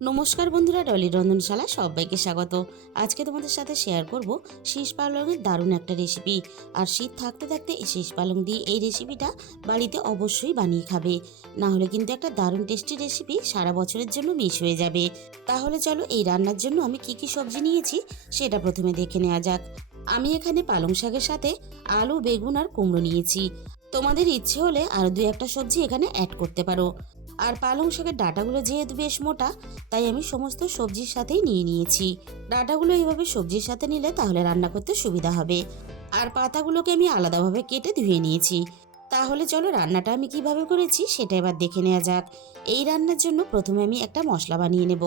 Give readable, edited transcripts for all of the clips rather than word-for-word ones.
নমস্কার বন্ধুরা, ডলির রন্ধনশালা সবাইকে স্বাগত। আজকে তোমাদের সাথে শেয়ার করব শীষ পালংয়ের দারুণ একটা রেসিপি। আর শীত থাকতে থাকতে এই শীষ পালং দিয়ে এই রেসিপিটা বাড়িতে অবশ্যই বানিয়ে খাবে, না হলে কিন্তু একটা দারুণ টেস্টি রেসিপি সারা বছরের জন্য মিস হয়ে যাবে। তাহলে চলো এই রান্নার জন্য আমি কি কি সবজি নিয়েছি সেটা প্রথমে দেখে নেওয়া যাক। আমি এখানে পালং শাকের সাথে আলু, বেগুন আর কুমড়ো নিয়েছি। তোমাদের ইচ্ছে হলে আরও দু একটা সবজি এখানে অ্যাড করতে পারো। আর পালং শাকের ডাঁটাগুলো যেহেতু বেশ মোটা, তাই আমি সমস্ত সবজির সাথেই নিয়ে নিয়েছি। ডাঁটাগুলো এইভাবে সবজির সাথে নিলে তাহলে রান্না করতে সুবিধা হবে। আর পাতাগুলোকে আমি আলাদাভাবে কেটে ধুয়ে নিয়েছি। তাহলে চলো রান্নাটা আমি কিভাবে করেছি সেটা এবার দেখে নেওয়া যাক। এই রান্নার জন্য প্রথমে আমি একটা মশলা বানিয়ে নেব।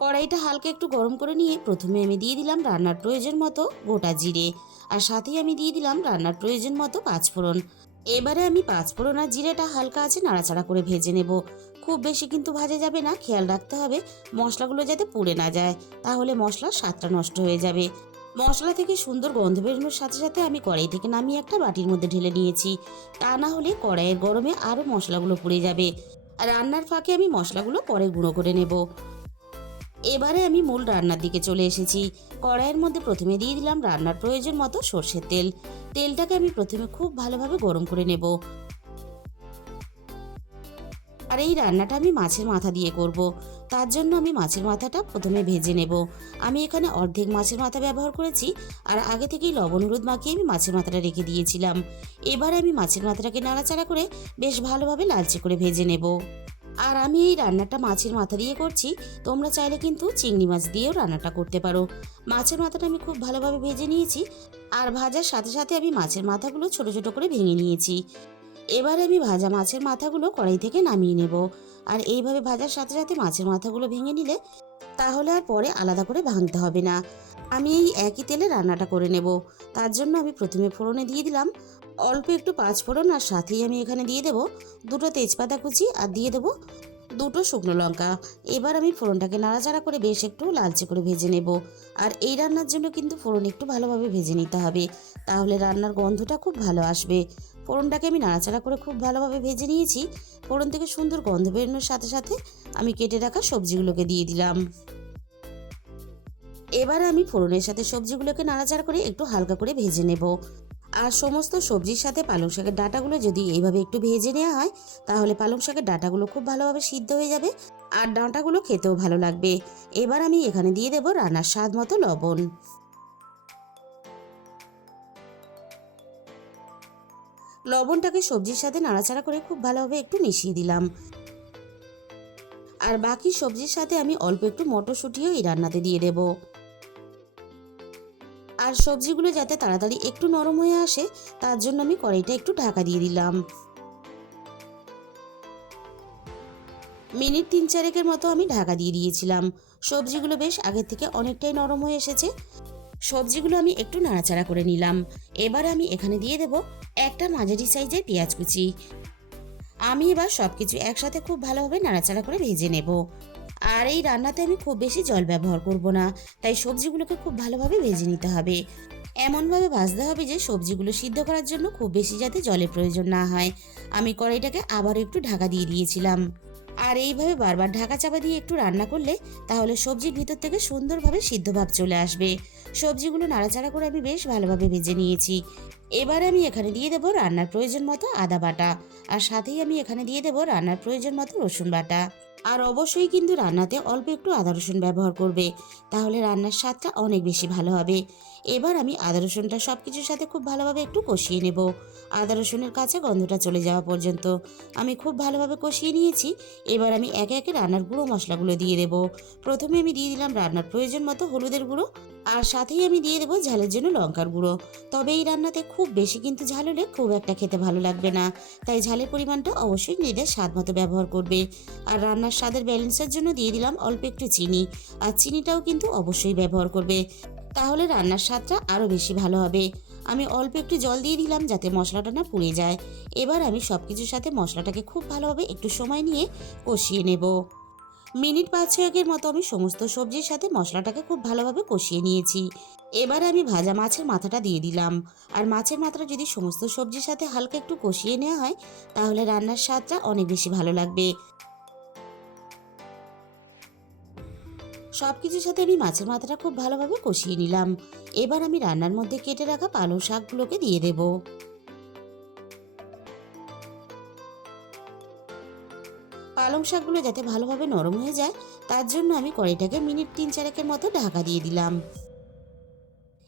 কড়াইটা হালকা একটু গরম করে নিয়ে প্রথমে আমি দিয়ে দিলাম রান্নার প্রয়োজন মতো গোটা জিরে, আর সাথেই আমি দিয়ে দিলাম রান্নার প্রয়োজন মতো পাঁচফোড়ন। এবারে আমি পাঁচফোড়ন আর জিরেটা হালকা আছে নাড়াচাড়া করে ভেজে নেব। খুব বেশি কিন্তু ভাজা যাবে না, খেয়াল রাখতে হবে মশলাগুলো যাতে পুড়ে না যায়, তাহলে মশলার স্বাদটা নষ্ট হয়ে যাবে। মশলা থেকে সুন্দর গন্ধ বেরোনোর সাথে সাথে আমি কড়াই থেকে নামিয়ে একটা বাটির মধ্যে ঢেলে নিয়েছি। তা না হলে কড়াইয়ের গরমে আরও মশলাগুলো পুড়ে যাবে। আর রান্নার ফাঁকে আমি মশলাগুলো পরে গুঁড়ো করে নেব। এবারে আমি মূল রান্নার দিকে চলে এসেছি। কড়াইয়ের মধ্যে প্রথমে দিয়ে দিলাম রান্নার প্রয়োজন মতো সর্ষের তেল। তেলটাকে আমি প্রথমে খুব ভালোভাবে গরম করে নেব। আর এই রান্নাটা আমি মাছের মাথা দিয়ে করব। তার জন্য আমি মাছের মাথাটা প্রথমে ভেজে নেব। আমি এখানে অর্ধেক মাছের মাথা ব্যবহার করেছি। আর আগে থেকেই লবণ হলুদ মাখিয়ে আমি মাছের মাথাটা রেখে দিয়েছিলাম। এবার আমি মাছের মাথাটাকে নাড়াচাড়া করে বেশ ভালোভাবে লালচে করে ভেজে নেব। আর আমি এই রান্নাটা মাছের মাথা দিয়ে করছি। তোমরা চাইলে কিন্তু চিংড়ি মাছ দিয়েও রান্নাটা করতে পারো। মাছের মাথাটা আমি খুব ভালোভাবে ভেজে নিয়েছি। আর ভাজার সাথে সাথে আমি মাছের মাথাগুলো ছোট ছোট করে ভেঙে নিয়েছি। এবার আমি ভাজা মাছের মাথাগুলো কড়াই থেকে নামিয়ে নেব। আর এইভাবে ভাজার সাথে সাথে মাছের মাথাগুলো ভেঙে নিলে তাহলে আর পরে আলাদা করে ভাঙতে হবে না। আমি এই একই তেলে রান্নাটা করে নেব। তার জন্য আমি প্রথমে ফোড়নে দিয়ে দিলাম অল্প একটু পাঁচফোড়ন, আর সাথেই আমি এখানে দিয়ে দেব দুটো তেজপাতা কুচি, আর দিয়ে দেব দুটো শুকনো লঙ্কা। এবার আমি ফোড়নটাকে নাড়াচাড়া করে বেশ একটু লালচে করে ভেজে নেব। আর এই রান্নার জন্য কিন্তু ফোড়ন একটু ভালোভাবে ভেজে নিতে হবে, তাহলে রান্নার গন্ধটা খুব ভালো আসবে। ফোড়নটাকে আমি নাড়াচাড়া করে খুব ভালোভাবে ভেজে নিয়েছি। ফোড়ন থেকে সুন্দর গন্ধ বেরোনোর সাথে সাথে আমি কেটে রাখা সবজিগুলোকে দিয়ে দিলাম। এবার আমি ফোড়নের সাথে সবজিগুলোকে নাড়াচাড়া করে একটু হালকা করে ভেজে নেব। আর সমস্ত সবজির সাথে পালং শাকের ডাঁটাগুলো যদি এইভাবে একটু ভেজে নেওয়া হয়, তাহলে পালং শাকের ডাঁটাগুলো খুব ভালোভাবে সিদ্ধ হয়ে যাবে, আর ডাঁটাগুলো খেতেও ভালো লাগবে। এবার আমি এখানে দিয়ে দেব রান্নার স্বাদ মতো লবণ। লবণটাকে সবজির সাথে নাড়াচাড়া করে খুব ভালোভাবে একটু মিশিয়ে দিলাম। আর বাকি সবজির সাথে আমি অল্প একটু মটরশুঁটিও এই রান্নাতে দিয়ে দেব। আর সবজিগুলো যাতে তাড়াতাড়ি একটু নরম হয়ে আসে, তার জন্য আমি কড়াইটা একটু ঢাকা দিয়ে দিলাম। মিনিট ৩-৪ মতো আমি ঢাকা দিয়ে দিয়েছিলাম। সবজিগুলো বেশ আগের থেকে অনেকটাই নরম হয়ে এসেছে। সবজিগুলো আমি একটু নাড়াচাড়া করে নিলাম। এবার আমি এখানে দিয়ে দেব একটা মাঝারি সাইজের পেঁয়াজ কুচি। আমি এবার সবকিছু একসাথে খুব ভালোভাবে নাড়াচাড়া করে ভেজে নেব। আর এই রান্নাতে আমি খুব বেশি জল ব্যবহার করব না, তাই সবজিগুলোকে খুব ভালোভাবে ভেজে নিতে হবে। এমনভাবে ভাজতে হবে যে সবজিগুলো সিদ্ধ করার জন্য খুব বেশি যাতে জলের প্রয়োজন না হয়। আমি কড়াইটাকে আবারও একটু ঢাকা দিয়ে দিয়েছিলাম। আর এইভাবে বারবার ঢাকা চাপা দিয়ে একটু রান্না করলে তাহলে সবজির ভিতর থেকে সুন্দরভাবে সিদ্ধ ভাব চলে আসবে। সবজিগুলো নাড়াচাড়া করে আমি বেশ ভালোভাবে ভেজে নিয়েছি। এবার আমি এখানে দিয়ে দেবো রান্নার প্রয়োজন মতো আদা বাটা, আর সাথেই আমি এখানে দিয়ে দেবো রান্নার প্রয়োজন মতো রসুন বাটা। আর অবশ্যই কিন্তু রান্নাতে অল্প একটু আদা রসুন ব্যবহার করবে, তাহলে রান্নার স্বাদটা অনেক বেশি ভালো হবে। এবার আমি আদা রসুনটা সব কিছুর সাথে খুব ভালোভাবে একটু কষিয়ে নেব। আদা রসুনের কাঁচা গন্ধটা চলে যাওয়া পর্যন্ত আমি খুব ভালোভাবে কষিয়ে নিয়েছি। এবার আমি একে একে রান্নার গুঁড়ো মশলাগুলো দিয়ে দেব। প্রথমে আমি দিয়ে দিলাম রান্নার প্রয়োজন মতো হলুদের গুঁড়ো, আর সাথেই আমি দিয়ে দেবো ঝালের জন্য লঙ্কার গুঁড়ো। তবে এই রান্নাতে খুব বেশি কিন্তু ঝাল হলে খুব একটা খেতে ভালো লাগবে না, তাই ঝালের পরিমাণটা অবশ্যই নিজেদের স্বাদ মতো ব্যবহার করবে। আর রান্নার স্বাদের ব্যালেন্সের জন্য দিয়ে দিলাম অল্প একটু চিনি, আর চিনিটাও কিন্তু অবশ্যই ব্যবহার করবে, তাহলে রান্নার স্বাদটা আরও বেশি ভালো হবে। আমি অল্প একটু জল দিয়ে দিলাম যাতে মশলাটা না পুড়ে যায়। এবার আমি সব কিছুর সাথে মশলাটাকে খুব ভালোভাবে একটু সময় নিয়ে কষিয়ে নেব। মিনিট ৫-৬ মতো আমি সমস্ত সবজির সাথে মশলাটাকে খুব ভালোভাবে কষিয়ে নিয়েছি। এবার আমি ভাজা মাছের মাথাটা দিয়ে দিলাম। আর মাছের মাথাটা যদি সমস্ত সবজির সাথে হালকা একটু কষিয়ে নেওয়া হয়, তাহলে রান্নার স্বাদটা অনেক বেশি ভালো লাগবে। সব কিছুর সাথে আমি মাছের মাথাটা খুব ভালোভাবে কষিয়ে নিলাম। এবার আমি রান্নার মধ্যে কেটে রাখা পালং শাকগুলোকে দিয়ে দেব। পালং শাকগুলো যাতে ভালোভাবে নরম হয়ে যায় তার জন্য আমি কড়াইটাকে মিনিট 3-4 মতো ঢাকা দিয়ে দিলাম।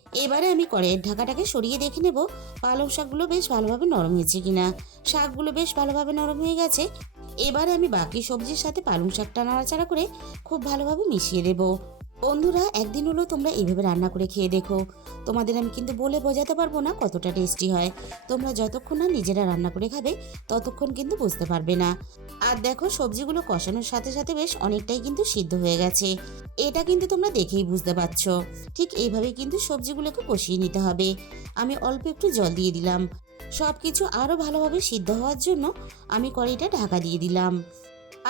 এবারে আমি কড়াইয়ের ঢাকাটাকে সরিয়ে দেখে নেব পালং শাকগুলো বেশ ভালোভাবে নরম হয়েছে কিনা। শাকগুলো বেশ ভালোভাবে নরম হয়ে গেছে। এবারে আমি বাকি সবজির সাথে পালং শাকটা নাড়াচাড়া করে খুব ভালোভাবে মিশিয়ে দেব। বন্ধুরা, একদিন হলো তোমরা এইভাবে রান্না করে খেয়ে দেখো। তোমাদের আমি কিন্তু বলে বোঝাতে পারবো না কতটা টেস্টি হয়। তোমরা যতক্ষণ না নিজেরা রান্না করে খাবে ততক্ষণ কিন্তু বুঝতে পারবে না। আর দেখো, সবজিগুলো কষানোর সাথে সাথে বেশ অনেকটাই কিন্তু সিদ্ধ হয়ে গেছে। এটা কিন্তু তোমরা দেখেই বুঝতে পারছো। ঠিক এইভাবেই কিন্তু সবজিগুলোকে কষিয়ে নিতে হবে। আমি অল্প একটু জল দিয়ে দিলাম। সব কিছু আরও ভালোভাবে সিদ্ধ হওয়ার জন্য আমি কড়াইটা ঢাকা দিয়ে দিলাম।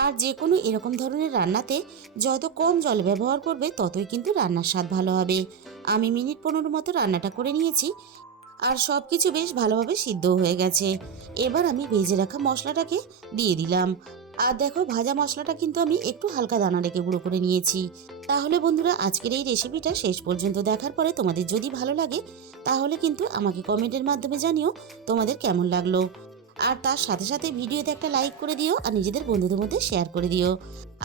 আর যে কোনো এরকম ধরনের রান্নাতে যত কম জল ব্যবহার করবে ততই কিন্তু রান্নার স্বাদ ভালো হবে। আমি মিনিট 15 মতো রান্নাটা করে নিয়েছি। আর সব কিছু বেশ ভালোভাবে সিদ্ধ হয়ে গেছে। এবার আমি ভেজে রাখা মশলাটাকে দিয়ে দিলাম। আর দেখো, ভাজা মশলাটা কিন্তু আমি একটু হালকা দানা রেখে গুঁড়ো করে নিয়েছি। তাহলে বন্ধুরা, আজকের এই রেসিপিটা শেষ পর্যন্ত দেখার পরে তোমাদের যদি ভালো লাগে তাহলে কিন্তু আমাকে কমেন্টের মাধ্যমে জানিও তোমাদের কেমন লাগলো। আর তার সাথে সাথে ভিডিওতে একটা লাইক করে দিও আর নিজেদের বন্ধুদের মধ্যে শেয়ার করে দিও।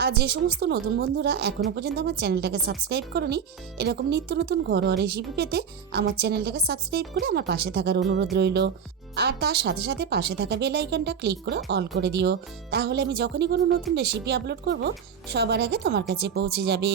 আর যে সমস্ত নতুন বন্ধুরা এখনও পর্যন্ত আমার চ্যানেলটাকে সাবস্ক্রাইব করনি, এরকম নিত্য নতুন ঘরোয়া রেসিপি পেতে আমার চ্যানেলটাকে সাবস্ক্রাইব করে আমার পাশে থাকার অনুরোধ রইল। আর তার সাথে সাথে পাশে থাকা বেল আইকনটা ক্লিক করে অল করে দিও। তাহলে আমি যখনই কোনো নতুন রেসিপি আপলোড করব সবার আগে তোমার কাছে পৌঁছে যাবে।